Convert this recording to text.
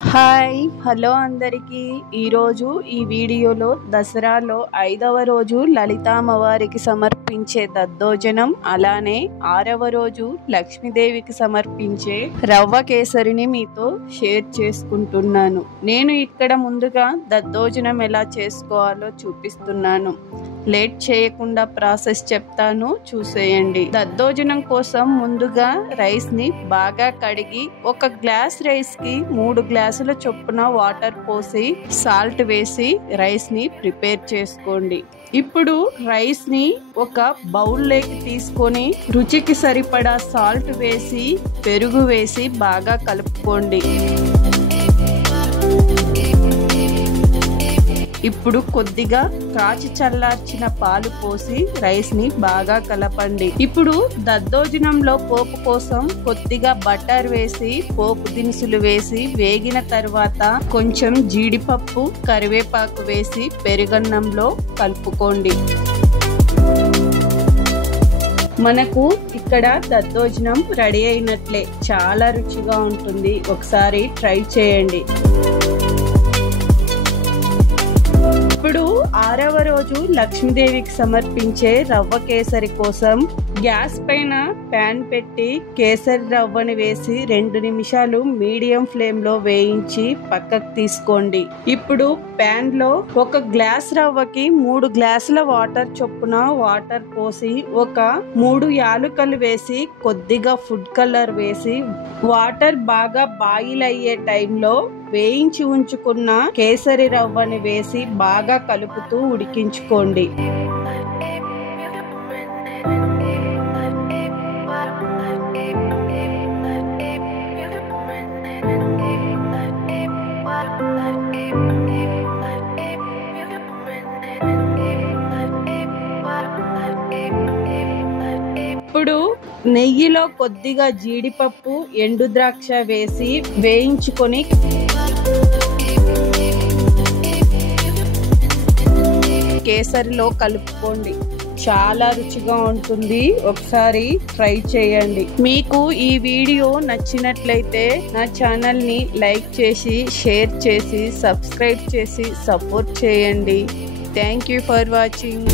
Hi hello అందరికీ ఈరోజు ఈ వీడియోలో దసరాలో 5వ రోజు లలితామ్మవారికి సమర్పించే దద్దోజనం, అలానే 6వ రోజు లక్ష్మీదేవికి సమర్పించే రవ్వ కేసరిని మీతో షేర్ చేసుకుంటున్నాను. నేను ఇక్కడ ముందుగా దద్దోజనం ఎలా చేసుకోవాలో చూపిస్తున్నాను. లేట్ చేయకుండా ప్రాసెస్ చెప్తాను, చూసేయండి. దద్దోజనం కోసం ముందుగా రైస్ ని బాగా కడిగి ఒక గ్లాస్ రైస్ కి 3 గ్లాసుల చొప్పున వాటర్ పోసి సాల్ట్ వేసి రైస్ ని ప్రిపేర్ చేసుకోండి. ఇప్పుడు రైస్ ని ఒక బౌల్ లోకి తీసుకొని రుచికి సరిపడా సాల్ట్ వేసి పెరుగు వేసి బాగా కలుపుకోండి. ఇప్పుడు కొద్దిగా కాచి చల్లార్చిన పాలు పోసి రైస్ ని బాగా కలపండి. ఇప్పుడు దద్దోజనంలో పోపు కోసం కొద్దిగా బటర్ వేసి పోపు దినుసులు వేసి వేగిన తర్వాత కొంచెం జీడిపప్పు, కరివేపాకు వేసి పెరుగన్నంలో కలుపుకోండి. మనకు ఇక్కడ దద్దోజనం రెడీ అయినట్లే. చాలా రుచిగా ఉంటుంది, ఒకసారి ట్రై చేయండి. ఇప్పుడు 6వ రోజు లక్ష్మీదేవికి సమర్పించే రవ్వ కేసరి కోసం గ్యాస్ పైన ప్యాన్ పెట్టి కేసరి రవ్వని వేసి 2 నిమిషాలు మీడియం ఫ్లేమ్ లో వేయించి పక్కకు తీసుకోండి. ఇప్పుడు ప్యాన్ లో 1 గ్లాస్ రవ్వకి 3 గ్లాసుల వాటర్ చొప్పున వాటర్ పోసి ఒక 3 యాలుకలు వేసి కొద్దిగా ఫుడ్ కలర్ వేసి వాటర్ బాగా బాయిల్ అయ్యే టైంలో వేయించి ఉంచుకున్న కేసరి రవ్వని వేసి బాగా కలుపుతూ ఉడికించుకోండి. ఇప్పుడు నెయ్యిలో కొద్దిగా జీడిపప్పు, ఎండు ద్రాక్ష వేసి వేయించుకొని కేసరిలో కలుపుకోండి. చాలా రుచిగా ఉంటుంది, ఒకసారి ట్రై చేయండి. మీకు ఈ వీడియో నచ్చినట్లయితే నా ఛానల్ ని లైక్ చేసి, షేర్ చేసి, సబ్స్క్రైబ్ చేసి సపోర్ట్ చేయండి. Thank you for watching.